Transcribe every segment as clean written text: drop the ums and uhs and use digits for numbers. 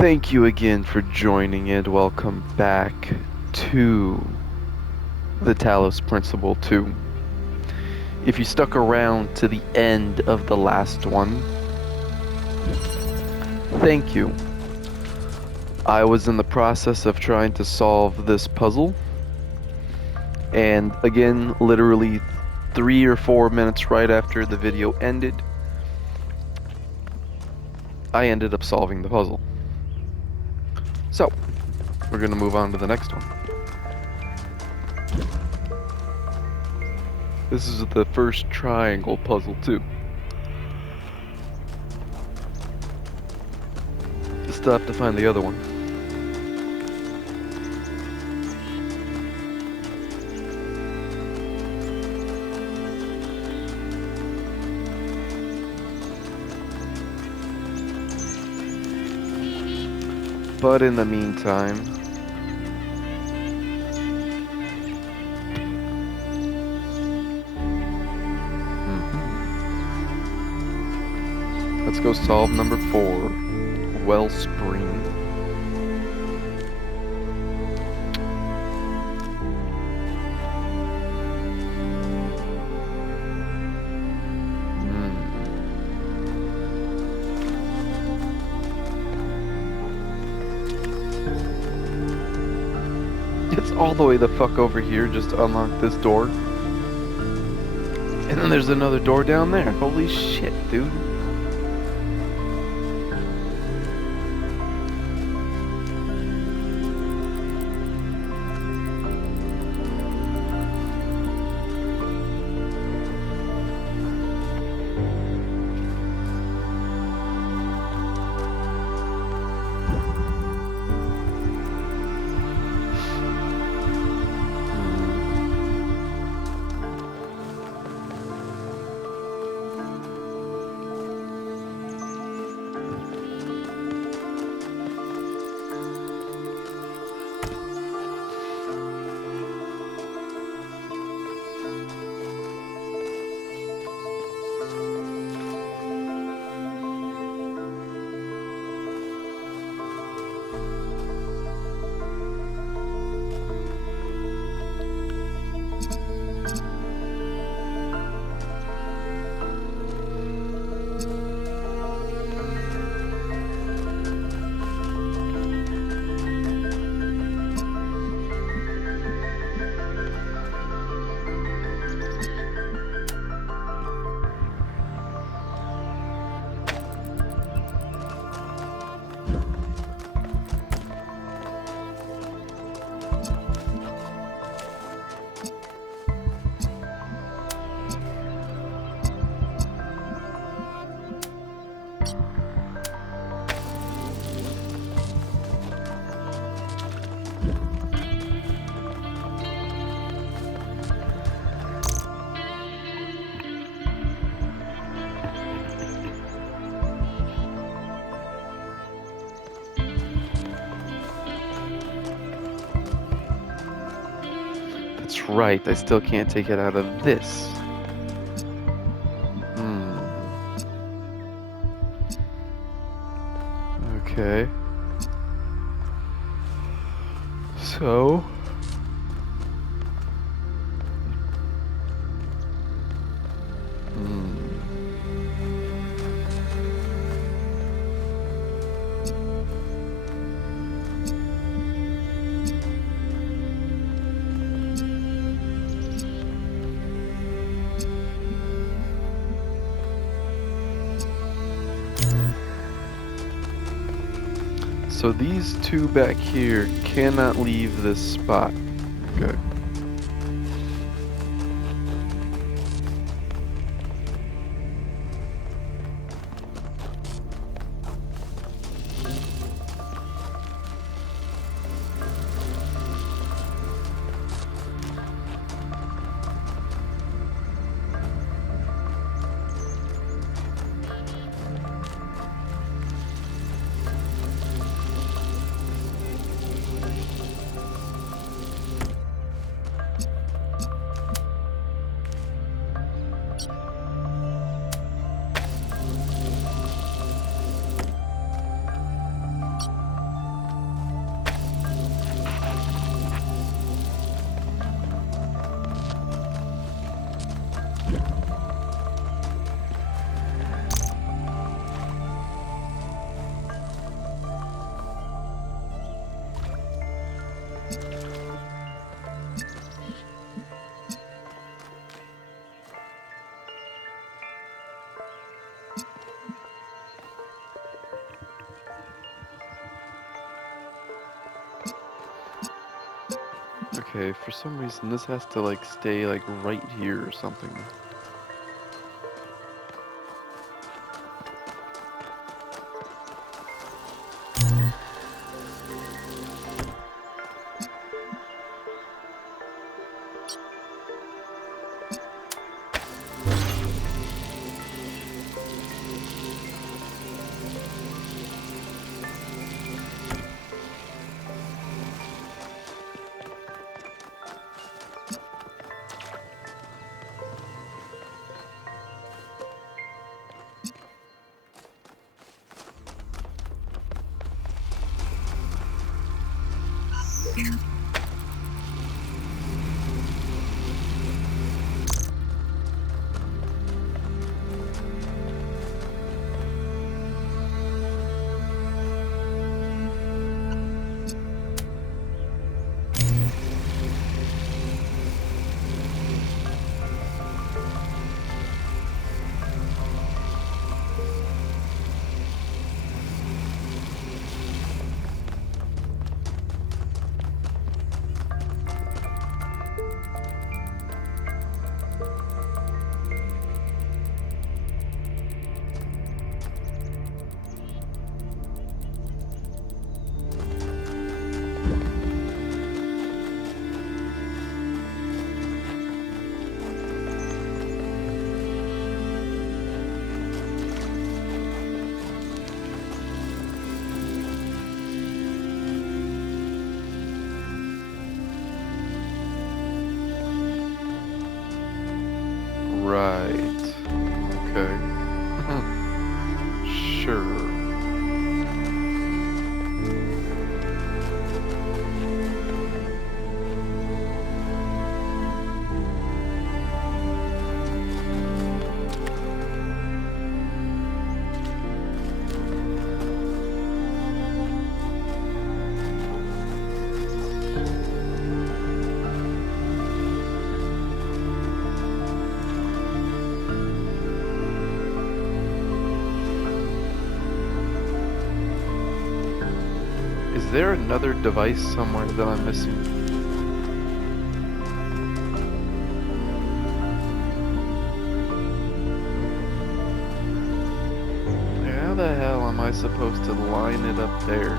Thank you again for joining and welcome back to the Talos Principle 2. If you stuck around to the end of the last one, thank you. I was in the process of trying to solve this puzzle, and again, literally 3 or 4 minutes right after the video ended, I ended up solving the puzzle. So, we're going to move on to the next one. This is the first triangle puzzle too. Still have to find the other one. But in the meantime, let's go solve number 4, Wellspring. It's all the way the fuck over here just to unlock this door. And then there's another door down there. Holy shit, dude. That's right, I still can't take it out of this. Okay. So... So these two back here cannot leave this spot. Okay. Okay, for some reason this has to like stay like right here or something. Right. Okay. Sure. Is there another device somewhere that I'm missing? How the hell am I supposed to line it up there?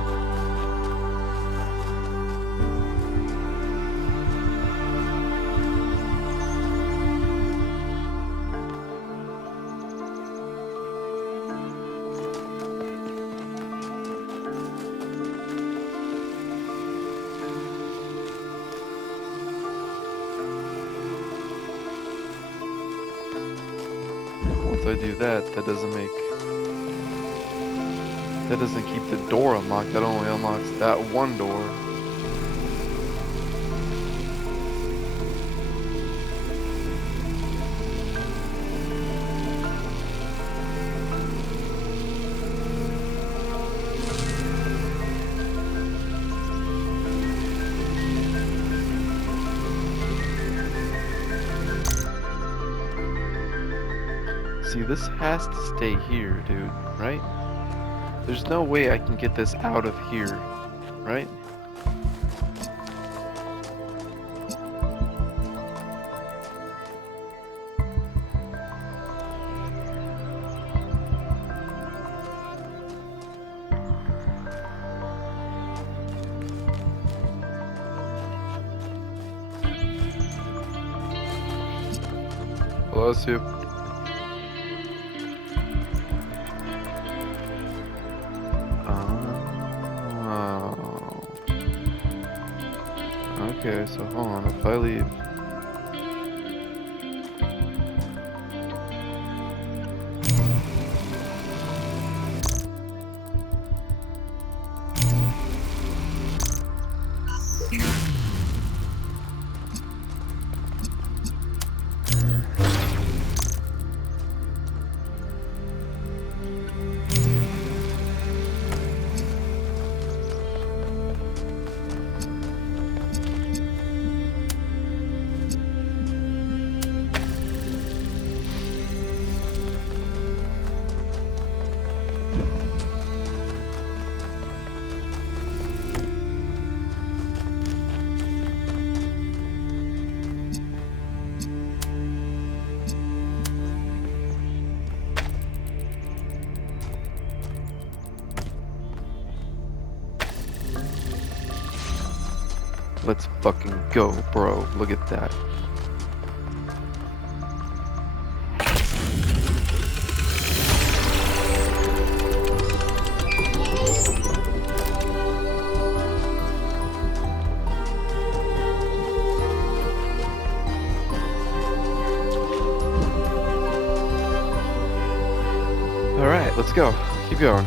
Once I do that, that doesn't keep the door unlocked. That only unlocks that one door. See, this has to stay here, dude, right? There's no way I can get this out of here, right? Bless you. Okay, so hold on, if I leave... Let's fucking go, bro. Look at that. Alright, let's go. Keep going.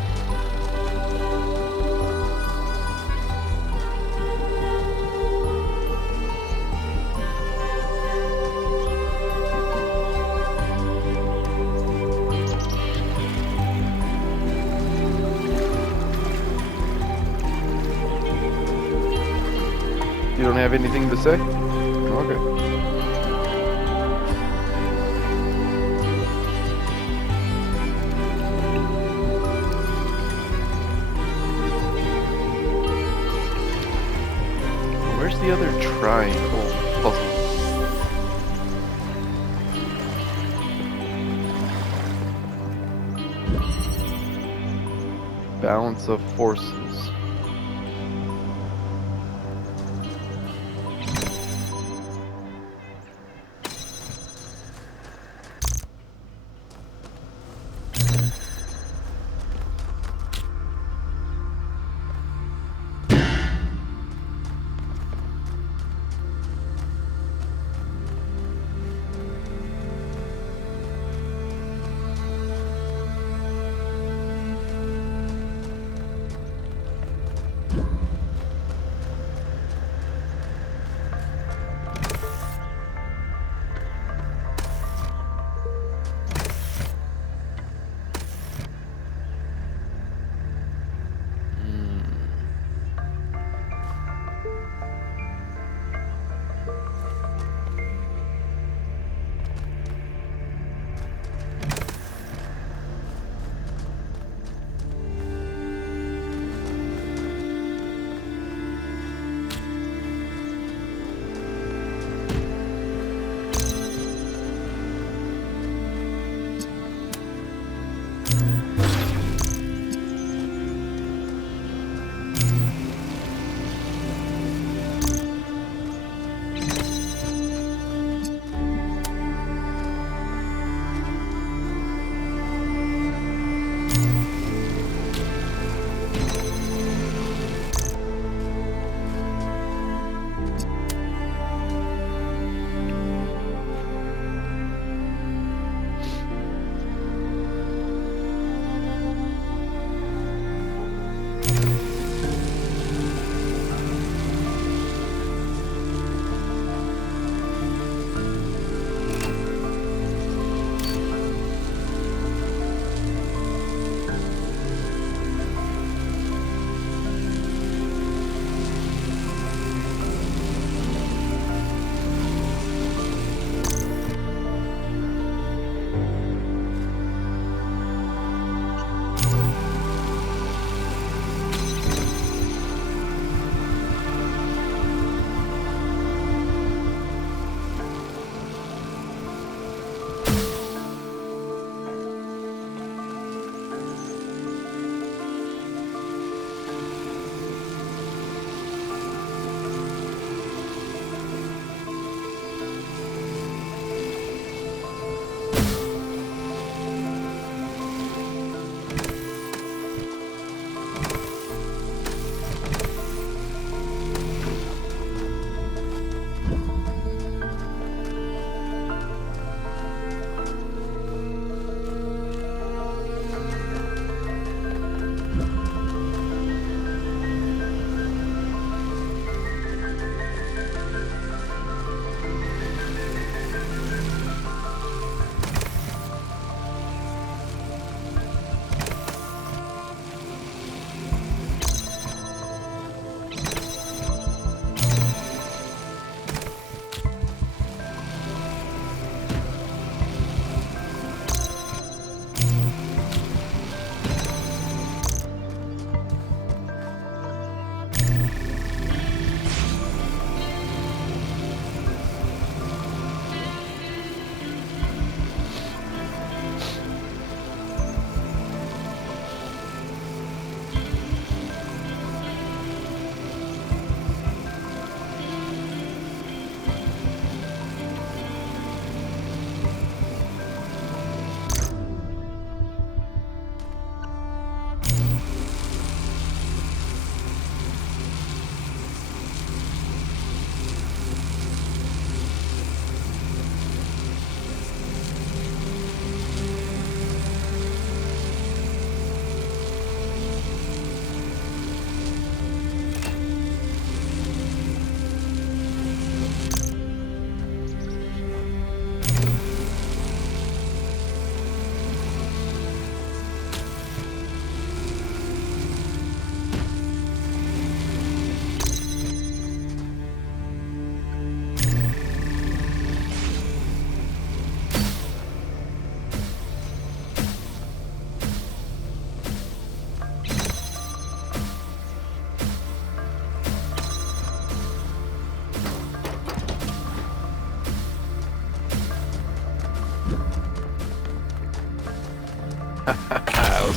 You don't have anything to say? Okay. Where's the other triangle puzzle? Balance of forces.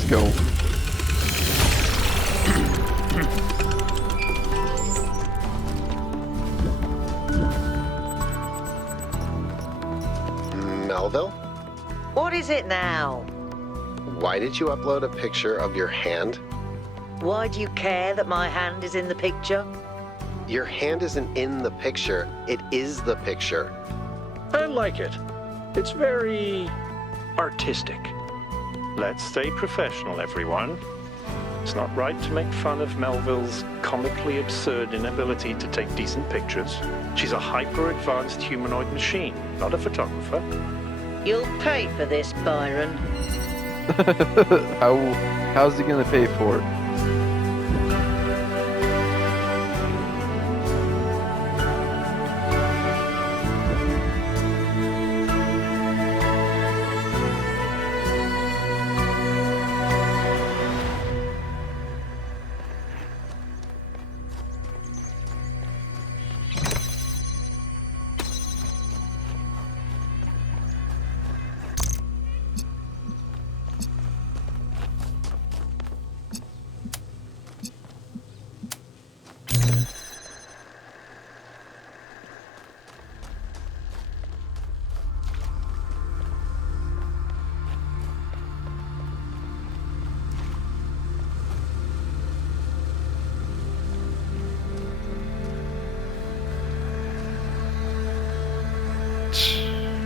go. Melville? What is it now? Why did you upload a picture of your hand? Why do you care that my hand is in the picture? Your hand isn't in the picture, it is the picture. I like it. It's very artistic. Let's stay professional, everyone. It's not right to make fun of Melville's comically absurd inability to take decent pictures. She's a hyper-advanced humanoid machine, not a photographer. You'll pay for this, Byron. How's he gonna pay for it?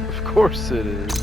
Of course it is.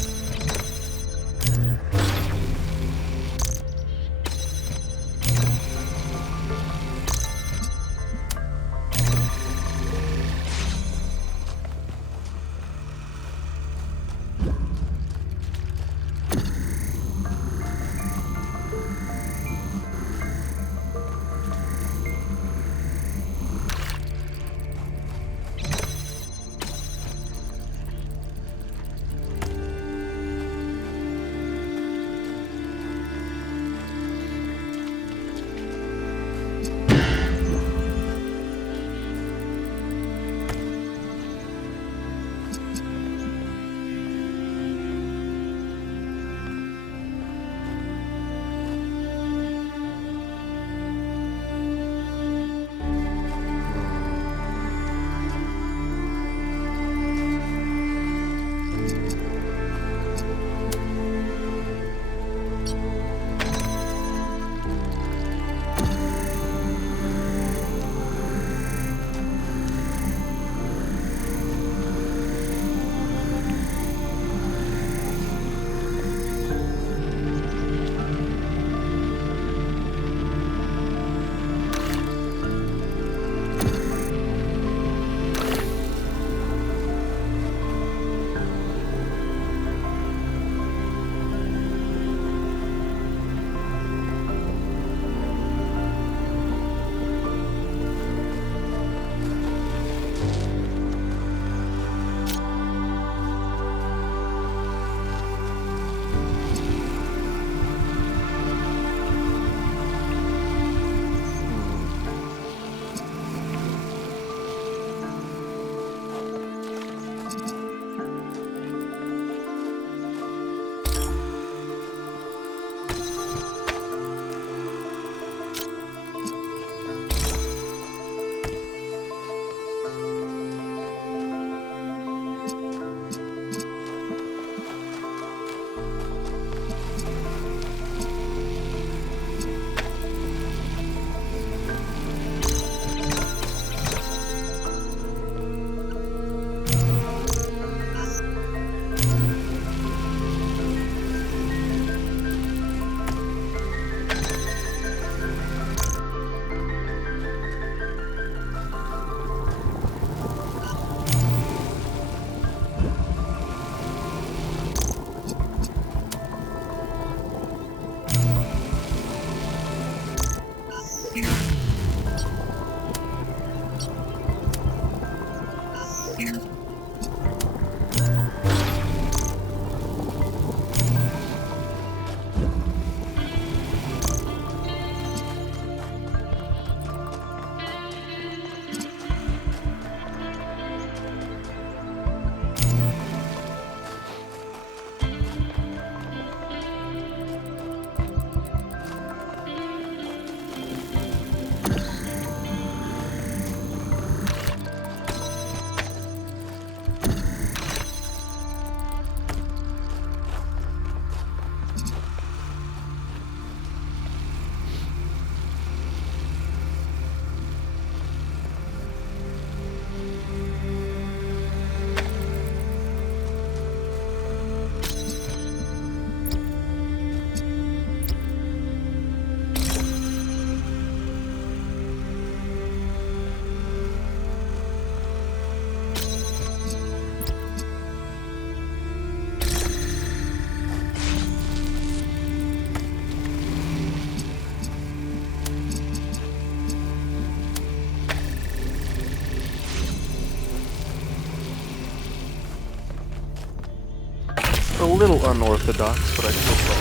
little unorthodox, but I still saw it.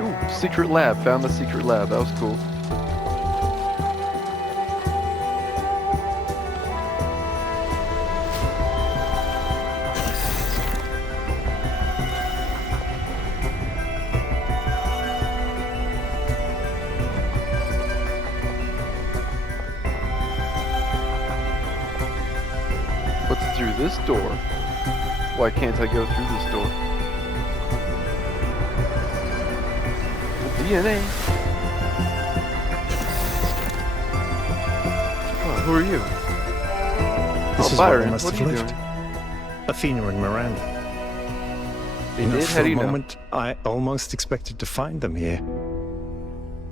Ooh, secret lab. Found the secret lab. That was cool. What's through this door? Why can't I go through this door? DNA. Oh, who are you? This is Byron, where they must what are have you lived. doing? Athena and Miranda. They You know, did? for How do a you know? moment, I almost expected to find them here.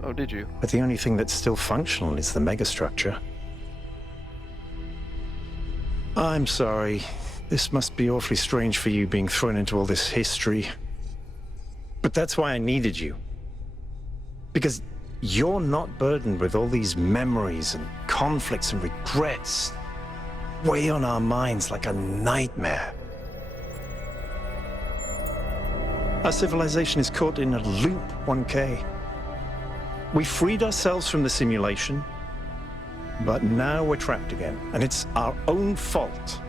Oh, did you? But the only thing that's still functional is the megastructure. I'm sorry. This must be awfully strange for you being thrown into all this history. But that's why I needed you. Because you're not burdened with all these memories and conflicts and regrets weigh on our minds like a nightmare. Our civilization is caught in a loop, 1K. We freed ourselves from the simulation, but now we're trapped again, and it's our own fault.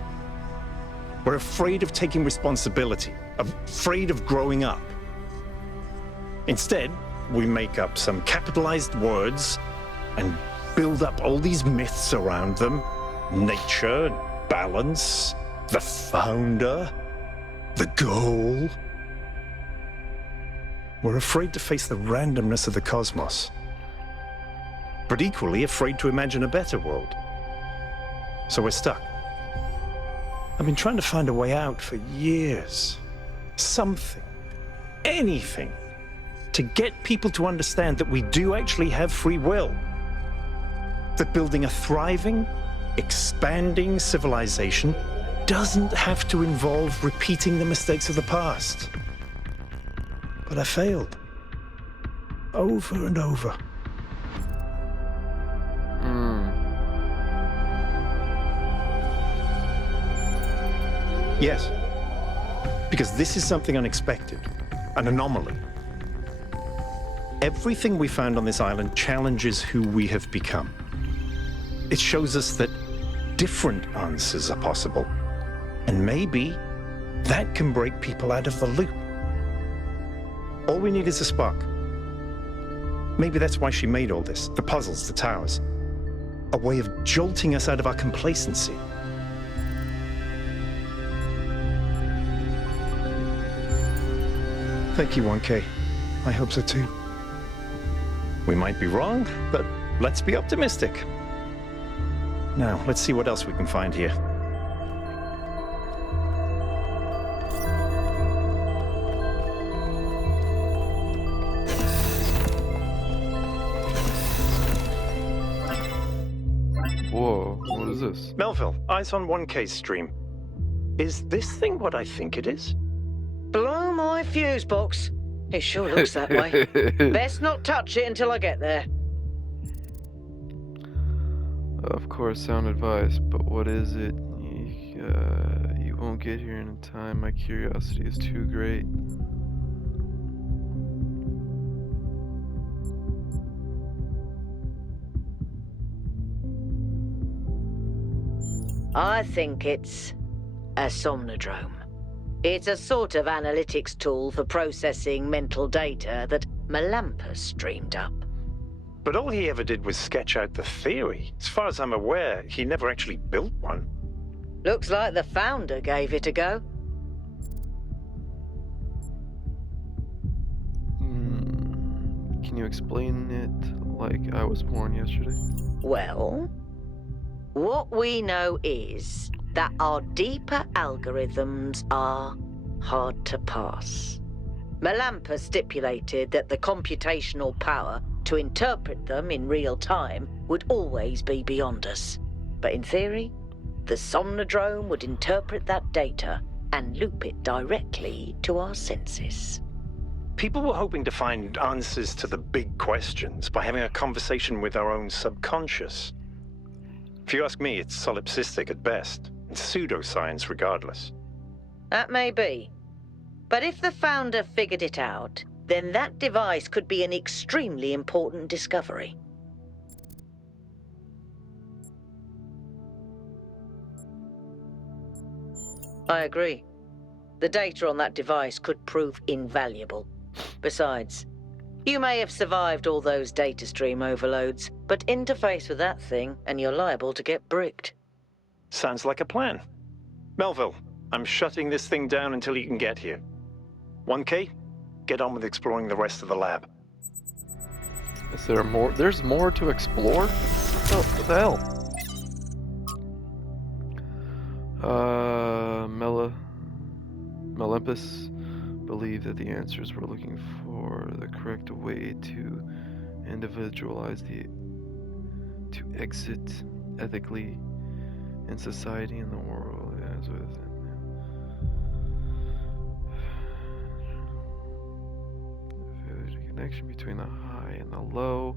We're afraid of taking responsibility, afraid of growing up. Instead, we make up some capitalized words and build up all these myths around them. Nature, balance, the founder, the goal. We're afraid to face the randomness of the cosmos, but equally afraid to imagine a better world. So we're stuck. I've been trying to find a way out for years. Something, anything, to get people to understand that we do actually have free will. That building a thriving, expanding civilization doesn't have to involve repeating the mistakes of the past. But I failed. Over and over. Yes. Because this is something unexpected. An anomaly. Everything we found on this island challenges who we have become. It shows us that different answers are possible. And maybe that can break people out of the loop. All we need is a spark. Maybe that's why she made all this. The puzzles, the towers. A way of jolting us out of our complacency. Thank you, 1K. I hope so too. We might be wrong, but let's be optimistic. Now, let's see what else we can find here. Whoa, what is this? Melville, eyes on 1K's stream. Is this thing what I think it is? Blow my fuse box. It sure looks that way. Best not touch it until I get there. Of course, sound advice, but what is it? You won't get here in time. My curiosity is too great. I think it's a somnodrome. It's a sort of analytics tool for processing mental data that Melampus streamed up. But all he ever did was sketch out the theory. As far as I'm aware, he never actually built one. Looks like the founder gave it a go. Can you explain it like I was born yesterday? Well, what we know is that our deeper algorithms are hard to pass. Melampus stipulated that the computational power to interpret them in real time would always be beyond us. But in theory, the somnodrome would interpret that data and loop it directly to our senses. People were hoping to find answers to the big questions by having a conversation with our own subconscious. If you ask me, it's solipsistic at best, and pseudoscience regardless. That may be. But if the founder figured it out, then that device could be an extremely important discovery. I agree. The data on that device could prove invaluable. Besides, you may have survived all those data stream overloads, but interface with that thing and you're liable to get bricked. Sounds like a plan. Melville, I'm shutting this thing down until you can get here. 1K, get on with exploring the rest of the lab. Is there more? There's more to explore? What the hell? Melampus believed that the answers were looking for the correct way to individualize to exit ethically in society and the world as with the connection between the high and the low,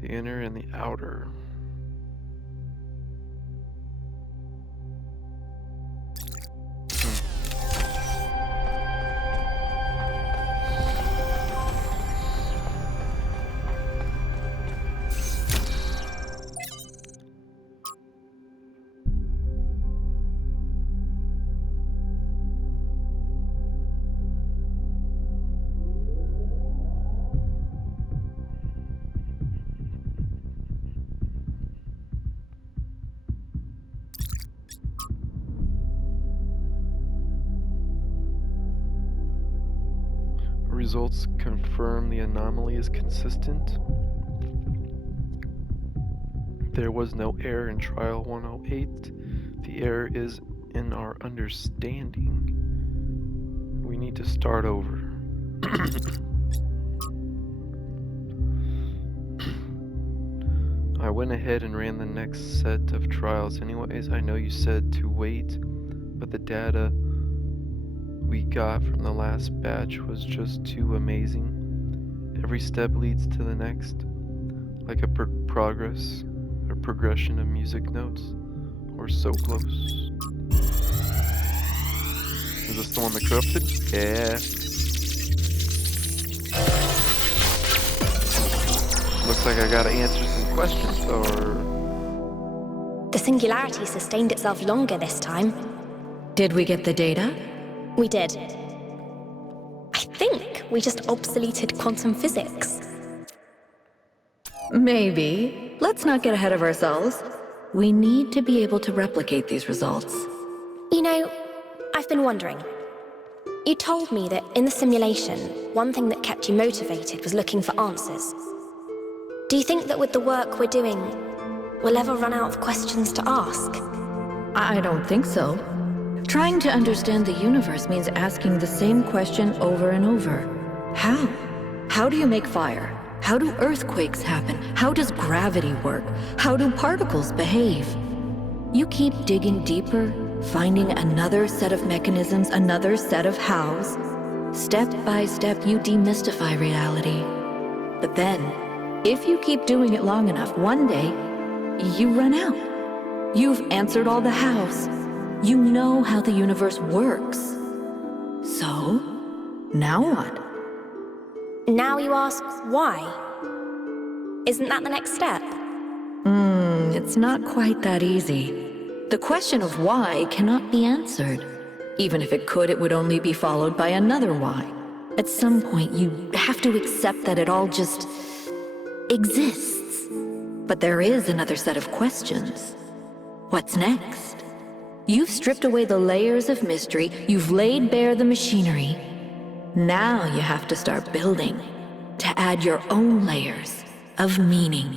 the inner and the outer. Results confirm the anomaly is consistent. There was no error in trial 108. The error is in our understanding. We need to start over. I went ahead and ran the next set of trials anyways. I know you said to wait, but the data we got from the last batch was just too amazing. Every step leads to the next, like a progression of music notes. We're so close. Is this the one that corrupted? Yeah. Looks like I gotta answer some questions, or... The singularity sustained itself longer this time. Did we get the data? We did. I think we just obsoleted quantum physics. Maybe. Let's not get ahead of ourselves. We need to be able to replicate these results. You know, I've been wondering. You told me that in the simulation, one thing that kept you motivated was looking for answers. Do you think that with the work we're doing, we'll ever run out of questions to ask? I don't think so. Trying to understand the universe means asking the same question over and over. How? How do you make fire? How do earthquakes happen? How does gravity work? How do particles behave? You keep digging deeper, finding another set of mechanisms, another set of hows. Step by step, you demystify reality. But then, if you keep doing it long enough, one day, you run out. You've answered all the hows. You know how the universe works. So, now what? Now you ask why? Isn't that the next step? It's not quite that easy. The question of why cannot be answered. Even if it could, it would only be followed by another why. At some point, you have to accept that it all just exists. But there is another set of questions. What's next? You've stripped away the layers of mystery, you've laid bare the machinery. Now you have to start building, to add your own layers of meaning.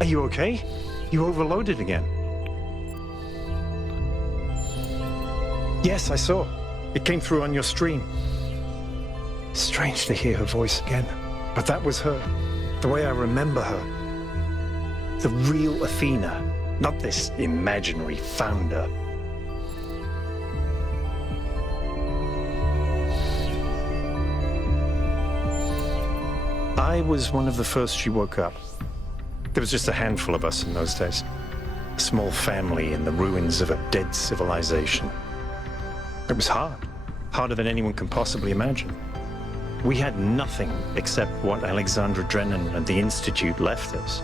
Are you okay? You overloaded again. Yes, I saw. It came through on your stream. Strange to hear her voice again. But that was her. The way I remember her. The real Athena, not this imaginary founder. I was one of the first she woke up. There was just a handful of us in those days. A small family in the ruins of a dead civilization. It was hard. Harder than anyone can possibly imagine. We had nothing except what Alexandra Drennan and the Institute left us.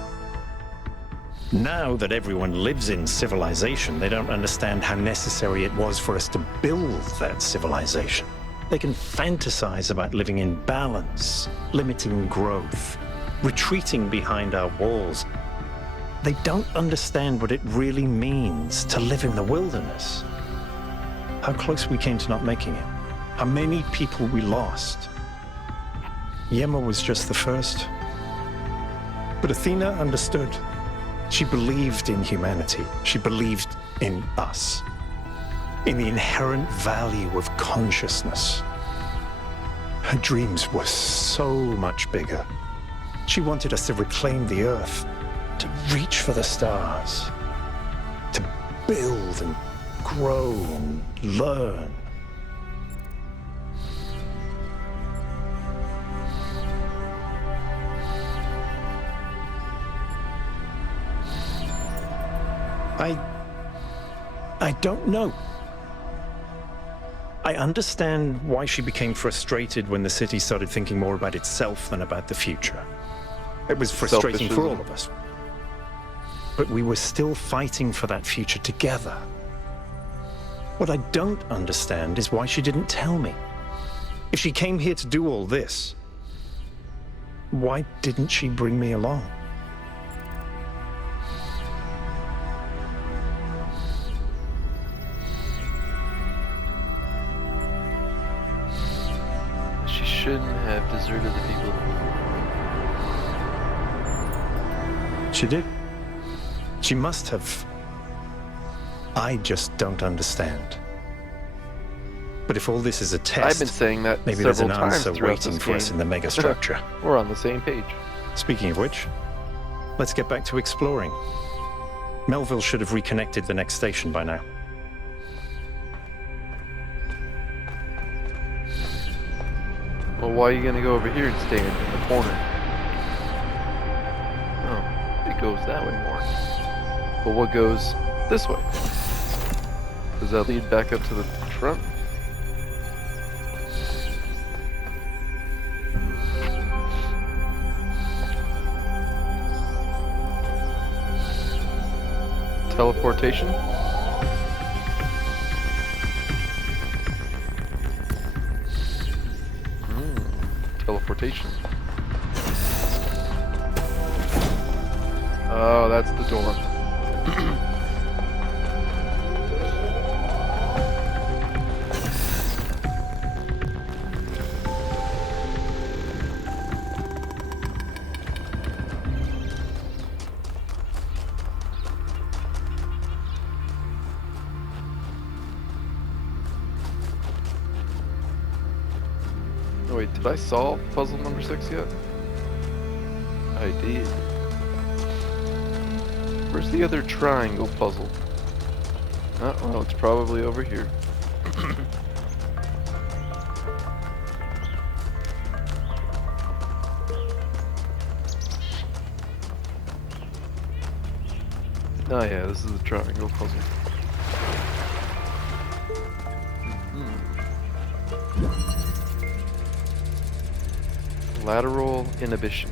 Now that everyone lives in civilization, they don't understand how necessary it was for us to build that civilization. They can fantasize about living in balance, limiting growth, retreating behind our walls. They don't understand what it really means to live in the wilderness. How close we came to not making it. How many people we lost. Yema was just the first. But Athena understood. She believed in humanity. She believed in us. In the inherent value of consciousness. Her dreams were so much bigger. She wanted us to reclaim the Earth, to reach for the stars, to build and grow and learn. I don't know. I understand why she became frustrated when the city started thinking more about itself than about the future. It was frustrating for all of us. But we were still fighting for that future together. What I don't understand is why she didn't tell me. If she came here to do all this, why didn't she bring me along? She shouldn't have deserted the people. She did. She must have. I just don't understand. But if all this is a test, I've been saying that maybe there's several an times answer throughout waiting this for us game. in the megastructure. We're on the same page. Speaking of which, let's get back to exploring. Melville should have reconnected the next station by now. Well, why are you gonna go over here and stand in the corner? Oh, it goes that way more. But what goes this way? Does that lead back up to the front? Teleportation? Teleportation. Oh, that's the door. Oh, wait, did I solve puzzle number 6 yet? I did. Where's the other triangle puzzle? Oh, well, it's probably over here. Oh yeah, this is the triangle puzzle. Lateral inhibition.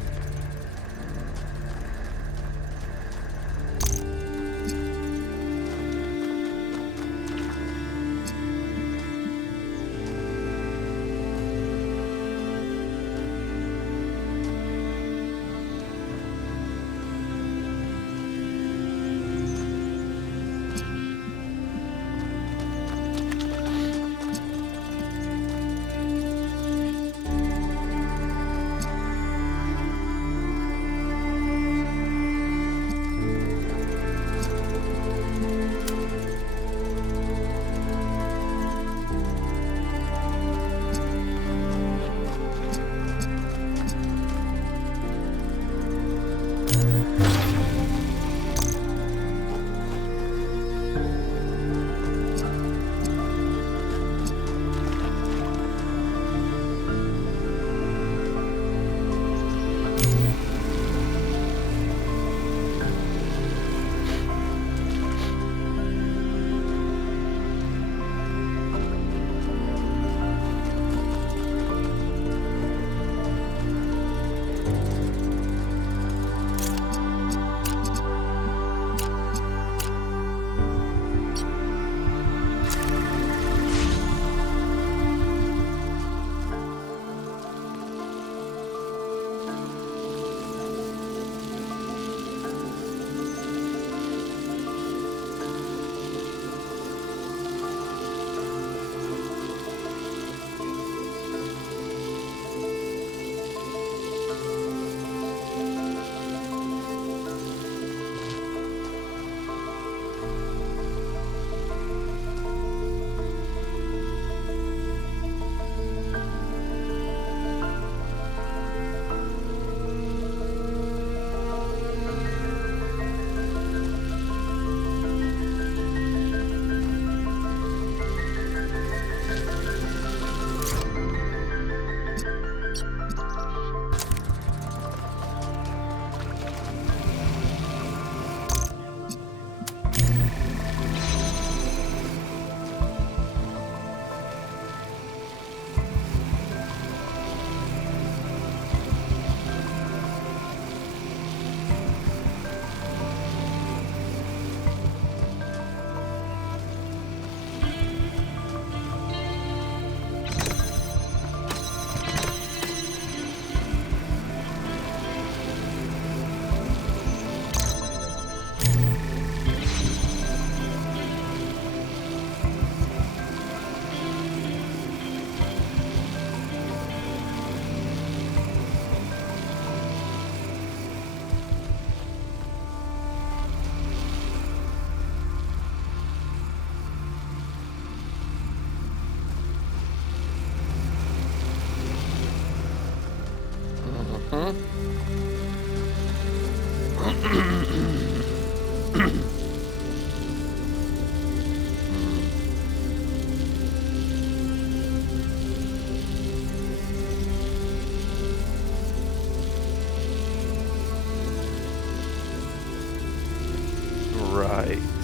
Right.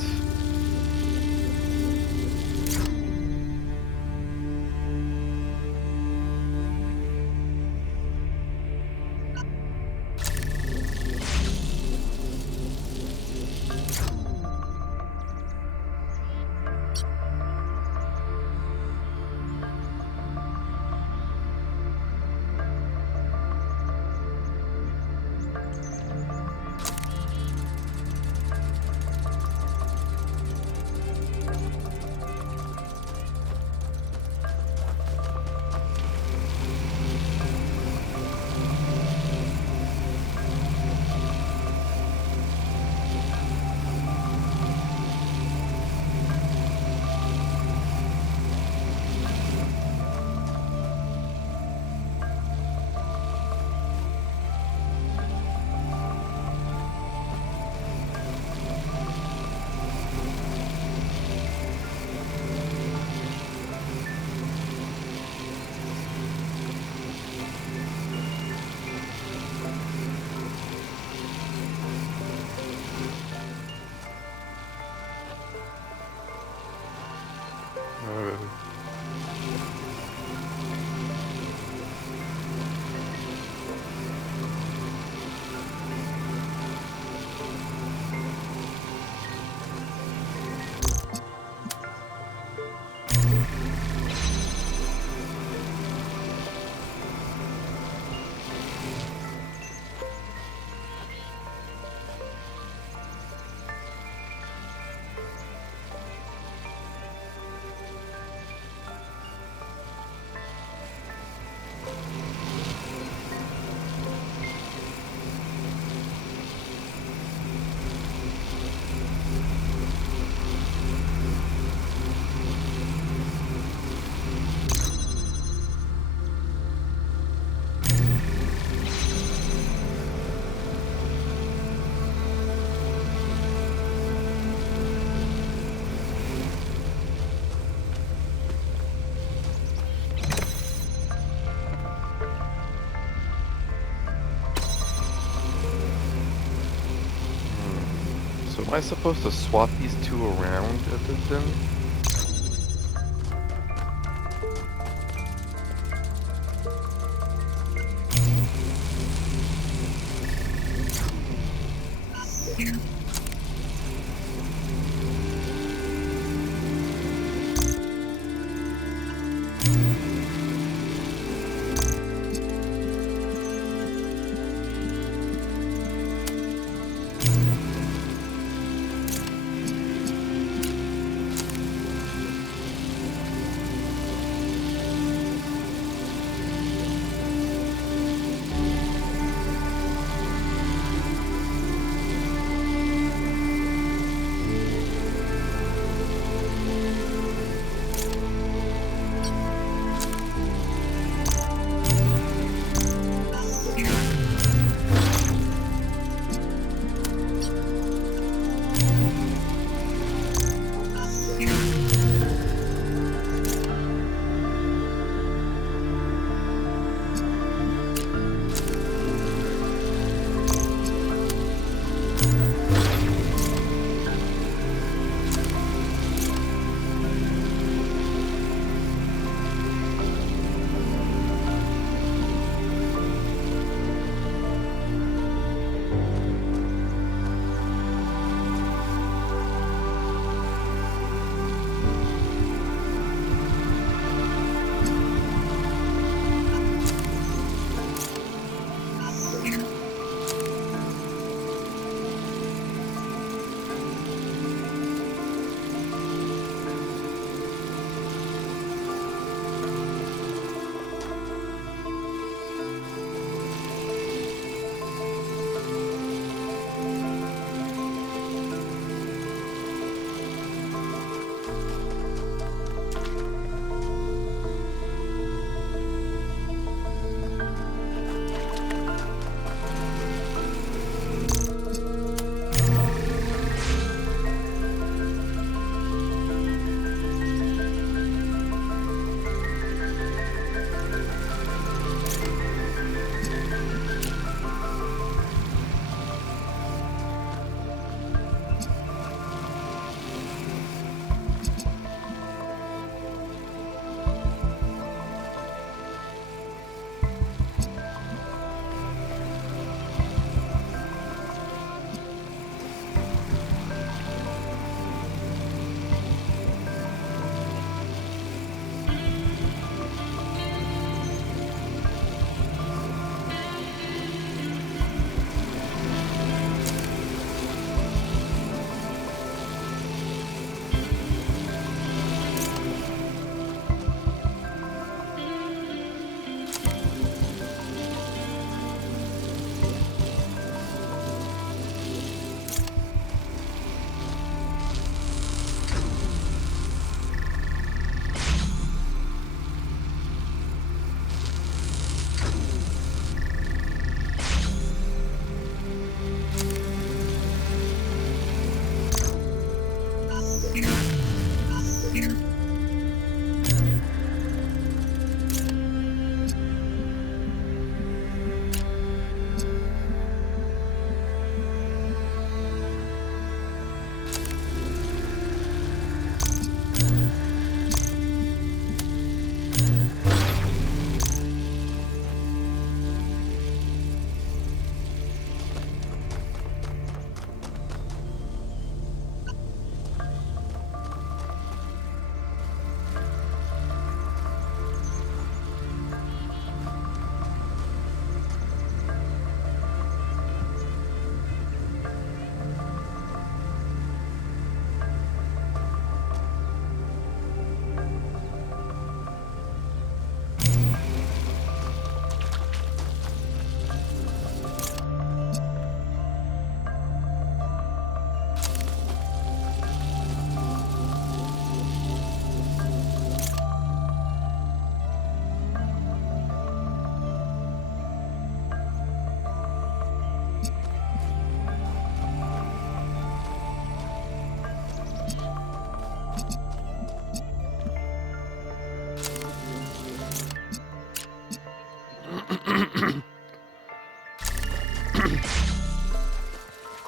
So am I supposed to swap these two around at this then?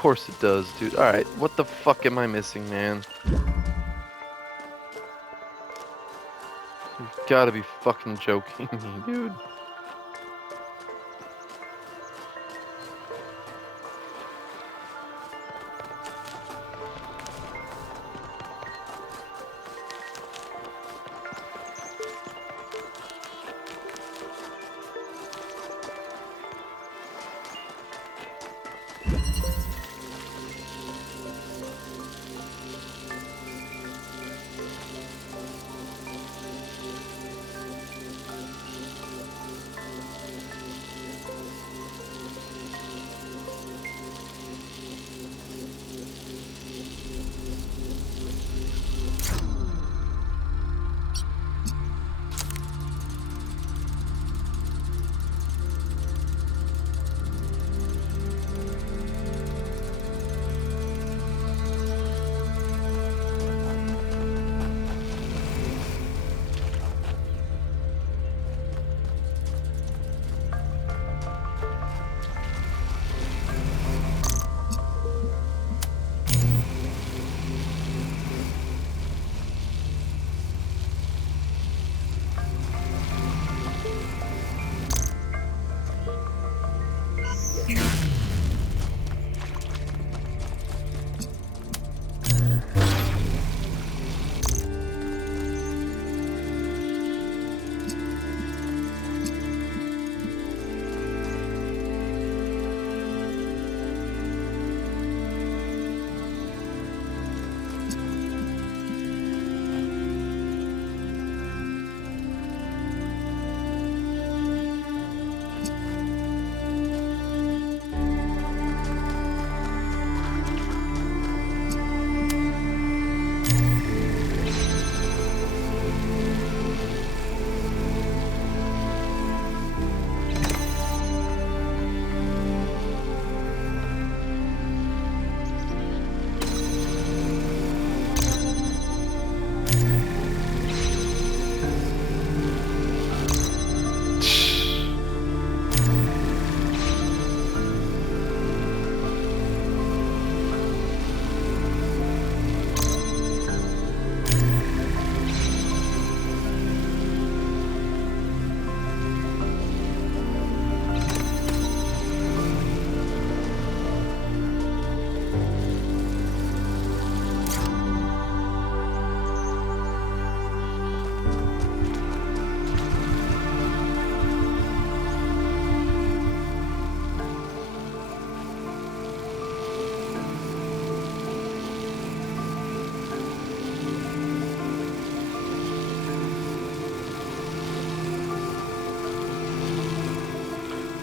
course it does, dude. Alright, what the fuck am I missing, man? You've gotta be fucking joking me, dude.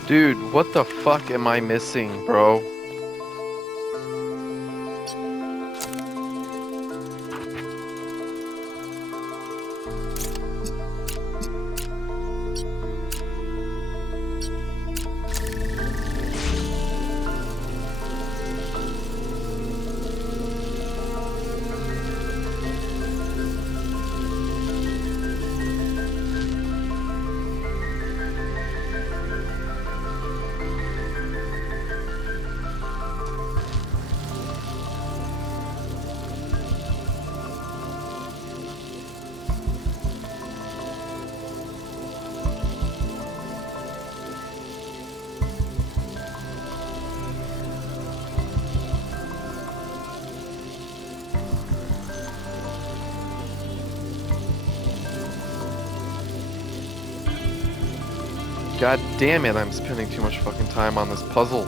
Dude, what the fuck am I missing, bro? God damn it, I'm spending too much fucking time on this puzzle.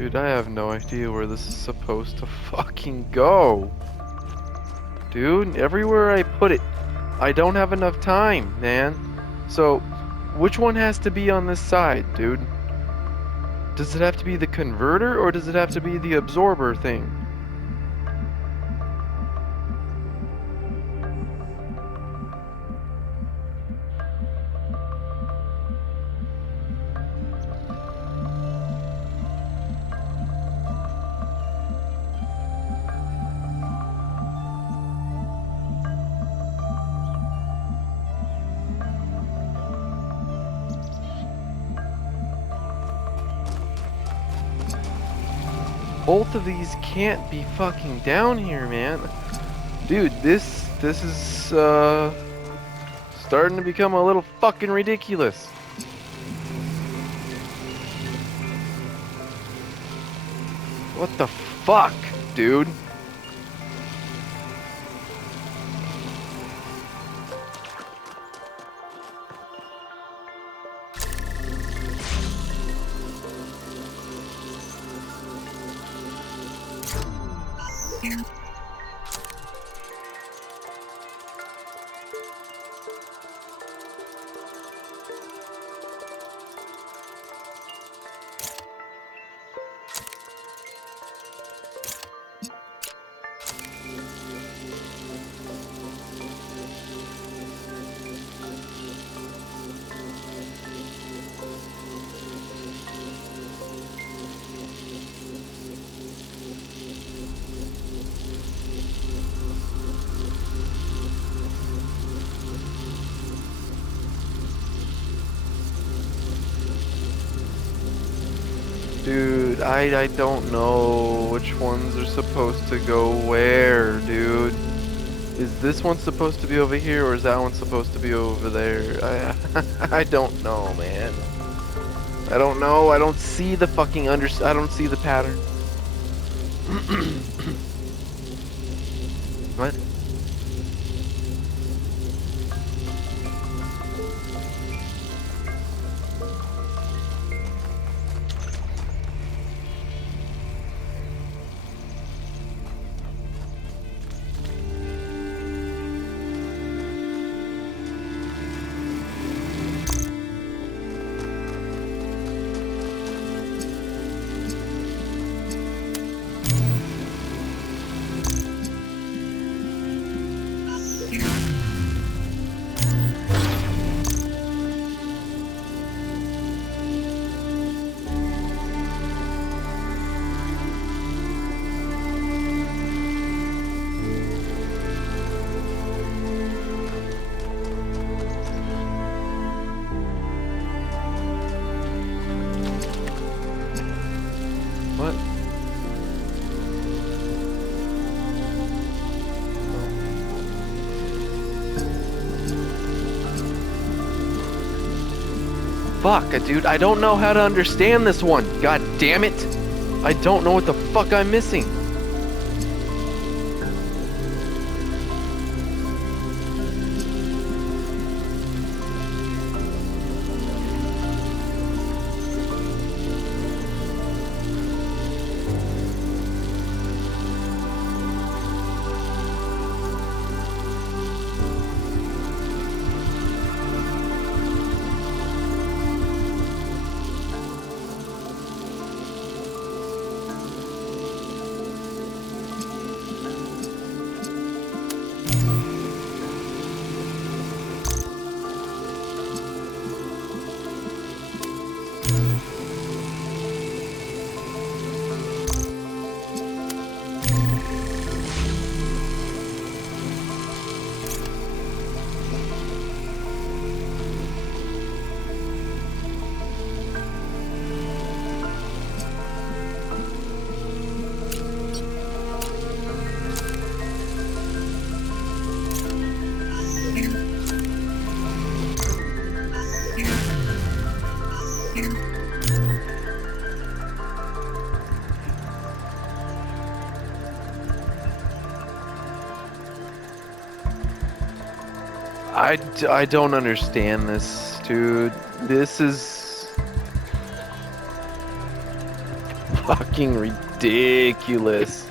Dude, I have no idea where this is supposed to fucking go. Dude, everywhere I put it, I don't have enough time, man. So, which one has to be on this side, dude? Does it have to be the converter, or does it have to be the absorber thing? Both of these can't be fucking down here, man. Dude, this is starting to become a little fucking ridiculous. What the fuck, dude? Dude, I don't know which ones are supposed to go where, dude. Is this one supposed to be over here, or is that one supposed to be over there? I don't know, man. I don't know. I don't see the fucking I don't see the pattern. What? What? Fuck, dude, I don't know how to understand this one. God damn it. I don't know what the fuck I'm missing. I don't understand this, dude. This is... fucking ridiculous.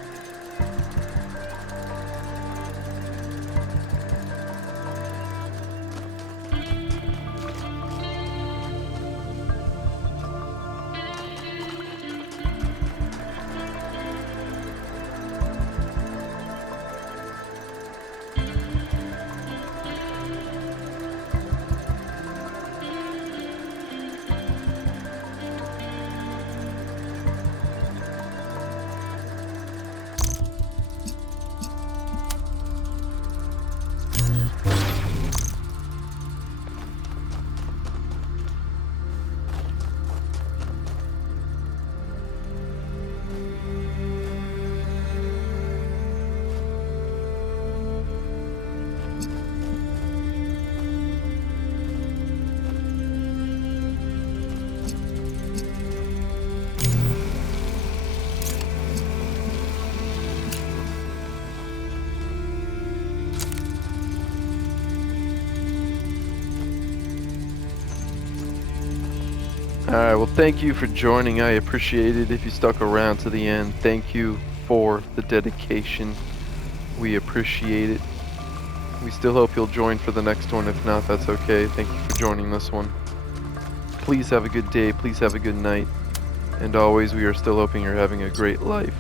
Alright, well thank you for joining. I appreciate it if you stuck around to the end. Thank you for the dedication. We appreciate it. We still hope you'll join for the next one. If not, that's okay. Thank you for joining this one. Please have a good day. Please have a good night. And always, we are still hoping you're having a great life.